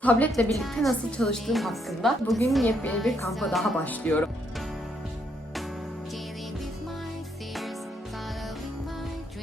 Tabletle birlikte nasıl çalıştığım hakkında bugün yepyeni bir kampa daha başlıyorum.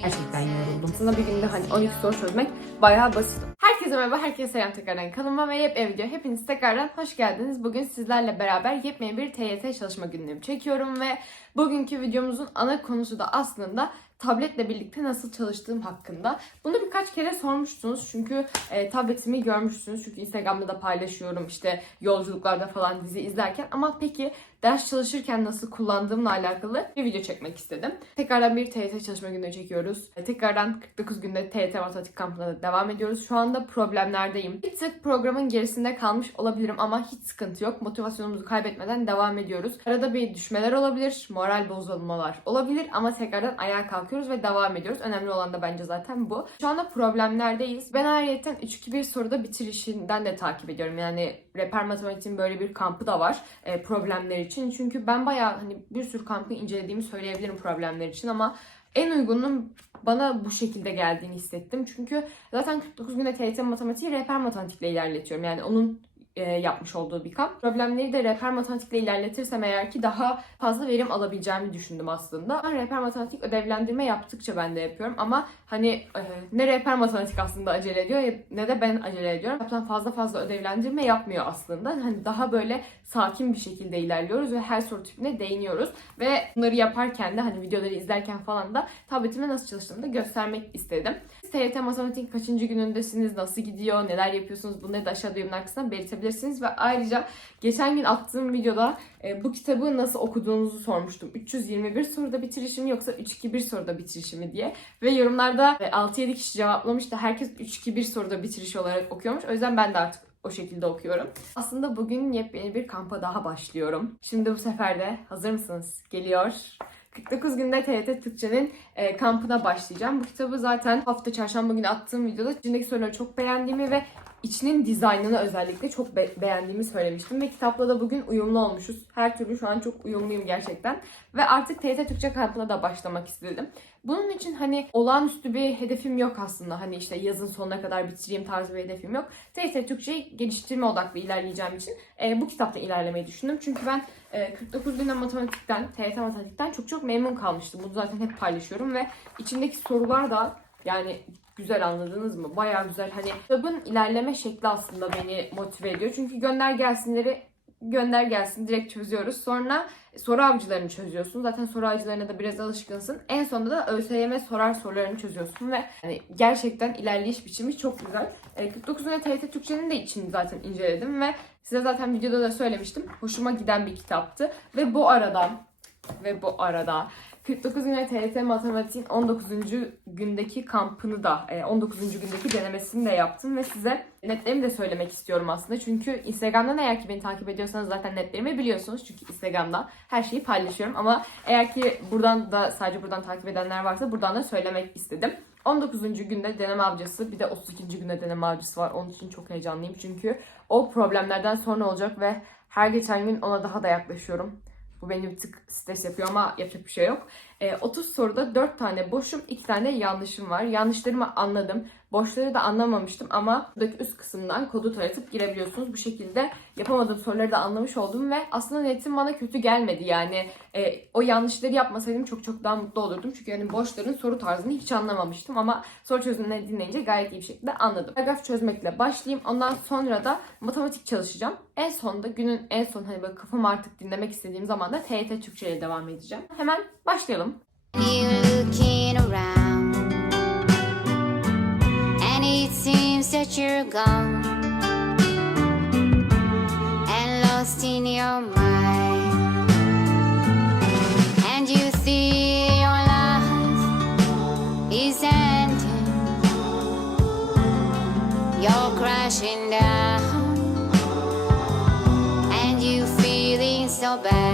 Gerçekten yoruldum. Aslında bir günde hani 12 soru çözmek bayağı basit. Herkese merhaba, herkese selam tekrardan kanalıma ve yepyeni video. Hepiniz tekrardan hoş geldiniz. Bugün sizlerle beraber yepyeni bir TYT çalışma günlüğüm çekiyorum ve bugünkü videomuzun ana konusu da aslında tabletle birlikte nasıl çalıştığım hakkında. Bunu birkaç kere sormuştunuz çünkü e, tabletimi görmüşsünüz çünkü Instagram'da da paylaşıyorum işte yolculuklarda falan dizi izlerken ama peki ders çalışırken nasıl kullandığımla alakalı bir video çekmek istedim. Tekrardan bir TYT çalışma günü çekiyoruz. Tekrardan 49 günde TYT matematik kampına devam ediyoruz. Şu anda problemlerdeyim. Bir tık programın gerisinde kalmış olabilirim ama hiç sıkıntı yok. Motivasyonumuzu kaybetmeden devam ediyoruz. Arada bir düşmeler olabilir, moral bozulmalar olabilir ama tekrardan ayağa kalkıyoruz ve devam ediyoruz. Önemli olan da bence zaten bu. Şu anda problemlerdeyiz. Ben ayrıyeten 3-2-1 soruda bitirişinden de takip ediyorum. Yani Reper Matematik'in böyle bir kampı da var e, problemler için. Çünkü ben bayağı hani bir sürü kampı incelediğimi söyleyebilirim problemler için ama en uygunun bana bu şekilde geldiğini hissettim. Çünkü zaten 49 günde TYT matematiği rehber matematikle ilerletiyorum. Yani onun e, yapmış olduğu bir kamp. Problemleri de rehber matematikle ilerletirsem eğer ki daha fazla verim alabileceğimi düşündüm aslında. Ben rehber matematik ödevlendirme yaptıkça ben de yapıyorum ama hani e, ne rehber matematik aslında acele ediyor ne de ben acele ediyorum. Yaptan fazla fazla ödevlendirme yapmıyor aslında. Hani daha böyle sakin bir şekilde ilerliyoruz ve her soru tipine değiniyoruz. Ve bunları yaparken de hani videoları izlerken falan da tabletime nasıl çalıştığını da göstermek istedim. TYT matematik kaçıncı günündesiniz, nasıl gidiyor, neler yapıyorsunuz bunları da aşağıda yorumlar kısmına belirtebilirsiniz. Ve ayrıca geçen gün attığım videoda e, bu kitabı nasıl okuduğunuzu sormuştum. 321 soruda bitirişimi yoksa 321 soruda bitirişimi diye. Ve yorumlarda e, 6-7 kişi cevaplamıştı. Herkes 321 soruda bitiriş olarak okuyormuş. O yüzden ben de artık o şekilde okuyorum. Aslında bugün yepyeni bir kampa daha başlıyorum. Şimdi bu sefer de hazır mısınız? Geliyor. 49 günde TYT Türkçe'nin e, kampına başlayacağım. Bu kitabı zaten hafta çarşamba günü attığım videoda içindeki soruları çok beğendiğimi ve içinin dizaynını özellikle çok be- beğendiğimi söylemiştim. Ve kitapla da bugün uyumlu olmuşuz. Her türlü şu an çok uyumluyum gerçekten. Ve artık TYT Türkçe kampına da başlamak istedim. Bunun için hani olağanüstü bir hedefim yok aslında. Hani işte yazın sonuna kadar bitireyim tarzı bir hedefim yok. TYT Türkçeyi geliştirme odaklı ilerleyeceğim için e, bu kitapta ilerlemeyi düşündüm. Çünkü ben e, 49 günden matematikten, TYT matematikten çok çok memnun kalmıştım. Bunu zaten hep paylaşıyorum ve içindeki sorular da yani güzel anladınız mı? Bayağı güzel. Hani kitabın ilerleme şekli aslında beni motive ediyor. Çünkü gönder gelsinleri gönder gelsin direkt çözüyoruz. Sonra soru avcılarını çözüyorsun. Zaten soru avcılarına da biraz alışkınsın. En sonunda da ÖSYM sorar sorularını çözüyorsun ve hani gerçekten ilerleyiş biçimi çok güzel. E, 49 güne TYT Türkçe'nin de içini zaten inceledim ve size zaten videoda da söylemiştim. Hoşuma giden bir kitaptı ve bu arada ve bu arada 49 güne TYT Matematiğin 19. gündeki kampını da, e, 19. gündeki denemesini de yaptım ve size netlerimi de söylemek istiyorum aslında. Çünkü Instagram'dan eğer ki beni takip ediyorsanız zaten netlerimi biliyorsunuz. Çünkü Instagram'da her şeyi paylaşıyorum ama eğer ki buradan da sadece buradan takip edenler varsa buradan da söylemek istedim. 19. günde deneme avcısı bir de 32. günde deneme avcısı var. Onun için çok heyecanlıyım çünkü o problemlerden sonra olacak ve her geçen gün ona daha da yaklaşıyorum. Bu beni bir tık stres yapıyor ama yapacak bir şey yok. E, 30 soruda 4 tane boşum, 2 tane yanlışım var. Yanlışlarımı anladım. Boşları da anlamamıştım ama buradaki üst kısımdan kodu taratıp girebiliyorsunuz. Bu şekilde yapamadığım soruları da anlamış oldum ve aslında netim bana kötü gelmedi. Yani e, o yanlışları yapmasaydım çok çok daha mutlu olurdum. Çünkü yani boşların soru tarzını hiç anlamamıştım ama soru çözümlerini dinleyince gayet iyi bir şekilde anladım. Paragraf çözmekle başlayayım. Ondan sonra da matematik çalışacağım. En sonunda günün en son hani böyle kafamı artık dinlemek istediğim zaman da TYT Türkçe ile devam edeceğim. Hemen başlayalım. You're gone and lost in your mind. And you see your life is ending, you're crashing down, and you feeling so bad,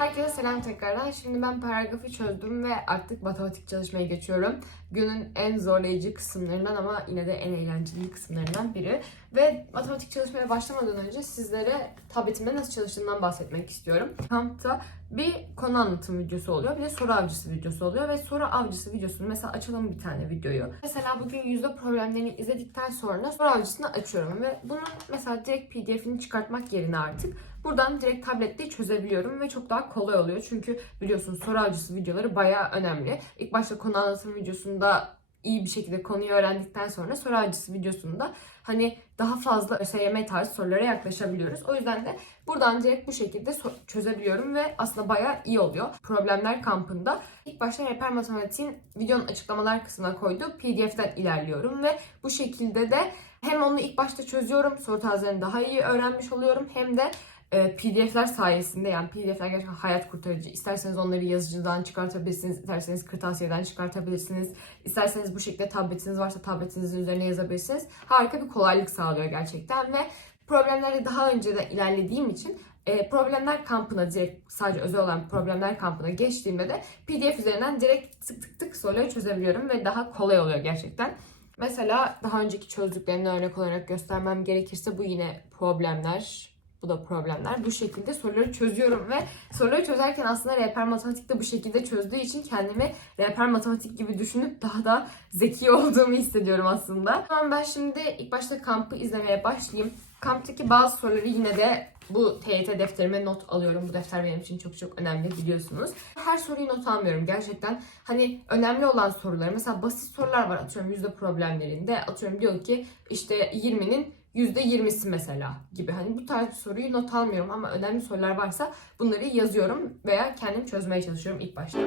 herkese selam tekrardan. Şimdi ben paragrafı çözdüm ve artık matematik çalışmaya geçiyorum. Günün en zorlayıcı kısımlarından ama yine de en eğlenceli kısımlarından biri. Ve matematik çalışmaya başlamadan önce sizlere tabletimde nasıl çalıştığından bahsetmek istiyorum. Kampta bir konu anlatım videosu oluyor, bir de soru avcısı videosu oluyor ve soru avcısı videosunu mesela açalım bir tane videoyu. Mesela bugün yüzde problemlerini izledikten sonra soru avcısını açıyorum ve bunun mesela direkt pdf'ini çıkartmak yerine artık Buradan direkt tablette çözebiliyorum ve çok daha kolay oluyor. Çünkü biliyorsunuz soru avcısı videoları bayağı önemli. İlk başta konu anlatım videosunda iyi bir şekilde konuyu öğrendikten sonra soru avcısı videosunda hani daha fazla ÖSYM tarzı sorulara yaklaşabiliyoruz. O yüzden de buradan direkt bu şekilde çözebiliyorum ve aslında bayağı iyi oluyor. Problemler kampında ilk başta rehber matematiğin videonun açıklamalar kısmına koyduğu pdf'den ilerliyorum ve bu şekilde de hem onu ilk başta çözüyorum, soru tarzlarını daha iyi öğrenmiş oluyorum hem de e, PDF'ler sayesinde yani PDF'ler gerçekten hayat kurtarıcı. İsterseniz onları yazıcıdan çıkartabilirsiniz, isterseniz kırtasiyeden çıkartabilirsiniz, isterseniz bu şekilde tabletiniz varsa tabletinizin üzerine yazabilirsiniz. Harika bir kolaylık sağlıyor gerçekten ve problemlerle daha önceden ilerlediğim için e, problemler kampına direkt sadece özel olan problemler kampına geçtiğimde de PDF üzerinden direkt tık tık tık soruları çözebiliyorum ve daha kolay oluyor gerçekten. Mesela daha önceki çözdüklerini örnek olarak göstermem gerekirse bu yine problemler. Bu da problemler. Bu şekilde soruları çözüyorum ve soruları çözerken aslında rehber matematikte bu şekilde çözdüğü için kendimi rehber matematik gibi düşünüp daha da zeki olduğumu hissediyorum aslında. Tamam ben şimdi ilk başta kampı izlemeye başlayayım. Kamptaki bazı soruları yine de bu TYT defterime not alıyorum. Bu defter benim için çok çok önemli biliyorsunuz. Her soruyu not almıyorum gerçekten. Hani önemli olan soruları mesela basit sorular var atıyorum yüzde problemlerinde. Atıyorum diyor ki işte 20'nin %20'si mesela gibi. Hani bu tarz soruyu not almıyorum ama önemli sorular varsa bunları yazıyorum veya kendim çözmeye çalışıyorum ilk başta.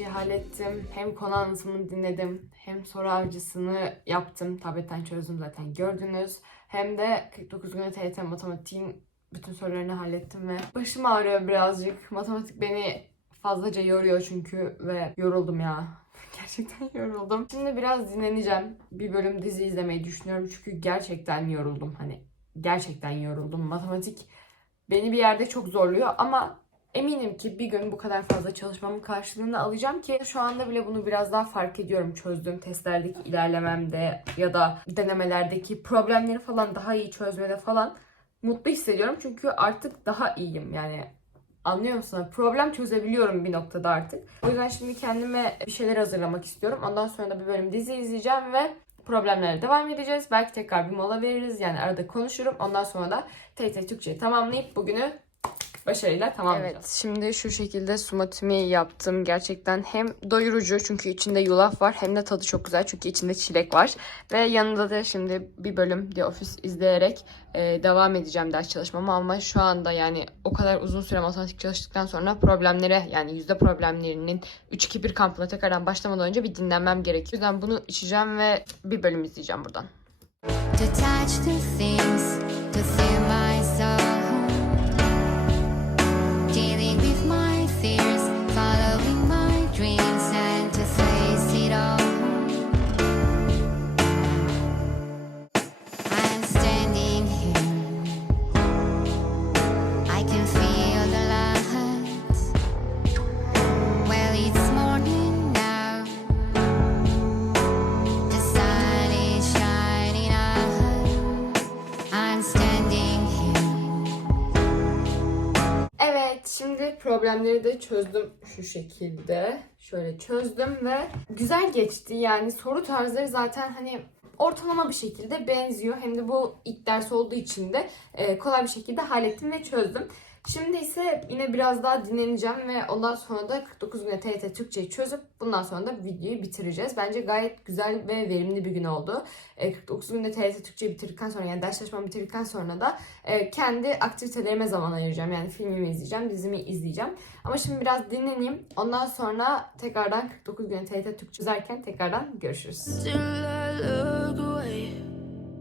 Şeyi hallettim. Hem konu anlatımını dinledim, hem soru avcısını yaptım. Tabletten çözdüm zaten gördünüz. Hem de 49 güne TYT matematiğin bütün sorularını hallettim ve başım ağrıyor birazcık. Matematik beni fazlaca yoruyor çünkü ve yoruldum ya. Gerçekten yoruldum. Şimdi biraz dinleneceğim. Bir bölüm dizi izlemeyi düşünüyorum çünkü gerçekten yoruldum. Hani gerçekten yoruldum. Matematik beni bir yerde çok zorluyor ama Eminim ki bir gün bu kadar fazla çalışmamın karşılığını alacağım ki şu anda bile bunu biraz daha fark ediyorum çözdüğüm testlerdeki ilerlememde ya da denemelerdeki problemleri falan daha iyi çözmede falan mutlu hissediyorum çünkü artık daha iyiyim yani anlıyor musun? Problem çözebiliyorum bir noktada artık. O yüzden şimdi kendime bir şeyler hazırlamak istiyorum. Ondan sonra da bir bölüm dizi izleyeceğim ve problemlere devam edeceğiz. Belki tekrar bir mola veririz. Yani arada konuşurum. Ondan sonra da TT Türkçe'yi tamamlayıp bugünü başarıyla tamamlayacağız. Evet şimdi şu şekilde sumatimi yaptım. Gerçekten hem doyurucu çünkü içinde yulaf var hem de tadı çok güzel çünkü içinde çilek var. Ve yanında da şimdi bir bölüm The Office izleyerek e, devam edeceğim ders çalışmama ama şu anda yani o kadar uzun süre matematik çalıştıktan sonra problemlere yani yüzde problemlerinin 3-2-1 kampına tekrardan başlamadan önce bir dinlenmem gerekiyor. O yüzden bunu içeceğim ve bir bölüm izleyeceğim buradan. To touch the things, to problemleri de çözdüm şu şekilde. Şöyle çözdüm ve güzel geçti. Yani soru tarzları zaten hani ortalama bir şekilde benziyor. Hem de bu ilk ders olduğu için de e, kolay bir şekilde hallettim ve çözdüm. Şimdi ise yine biraz daha dinleneceğim ve ondan sonra da 49 güne TYT Türkçeyi çözüp bundan sonra da videoyu bitireceğiz. Bence gayet güzel ve verimli bir gün oldu. E, 49 günde TYT Türkçeyi bitirdikten sonra yani ders çalışmamı bitirdikten sonra da e, kendi aktivitelerime zaman ayıracağım. Yani filmimi izleyeceğim, dizimi izleyeceğim. Ama şimdi biraz dinleneyim. Ondan sonra tekrardan 49 güne TYT Türkçe çözerken tekrardan görüşürüz.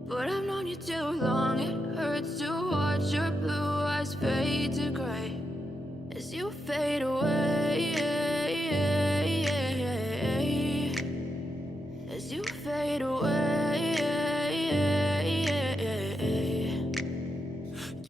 But I've known you too long. It hurts to watch your blue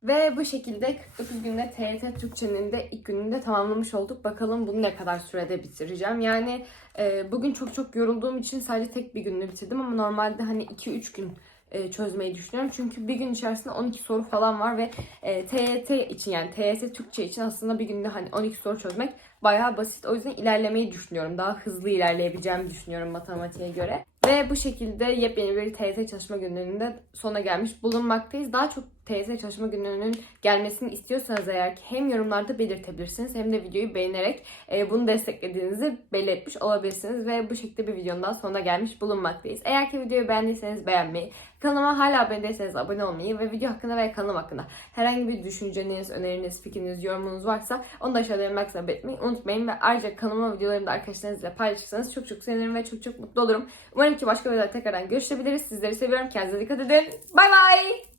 Ve bu şekilde 49 günde TYT Türkçenin de ilk gününü de tamamlamış olduk. Bakalım bunu ne kadar sürede bitireceğim. Yani e, bugün çok çok yorulduğum için sadece tek bir günde bitirdim ama normalde hani 2-3 gün e, çözmeyi düşünüyorum. Çünkü bir gün içerisinde 12 soru falan var ve e, TYT için yani TYT Türkçe için aslında bir günde hani 12 soru çözmek bayağı basit. O yüzden ilerlemeyi düşünüyorum. Daha hızlı ilerleyebileceğimi düşünüyorum matematiğe göre. Ve bu şekilde yepyeni bir TYT çalışma günlerinde sona gelmiş bulunmaktayız. Daha çok TYT çalışma günlerinin gelmesini istiyorsanız eğer ki hem yorumlarda belirtebilirsiniz hem de videoyu beğenerek e, bunu desteklediğinizi belli etmiş olabilirsiniz. Ve bu şekilde bir videonun daha sonuna gelmiş bulunmaktayız. Eğer ki videoyu beğendiyseniz beğenmeyi, kanalıma hala abone değilseniz abone olmayı ve video hakkında veya kanalım hakkında herhangi bir düşünceniz, öneriniz, fikriniz, yorumunuz varsa onu da aşağıda yorumlar kısmına belirtmeyi unutmayın. Ve ayrıca kanalıma videolarımı da arkadaşlarınızla paylaşırsanız çok çok sevinirim ve çok çok mutlu olurum. Umarım ki başka videolarda tekrardan görüşebiliriz. Sizleri seviyorum. Kendinize dikkat edin. Bay bay.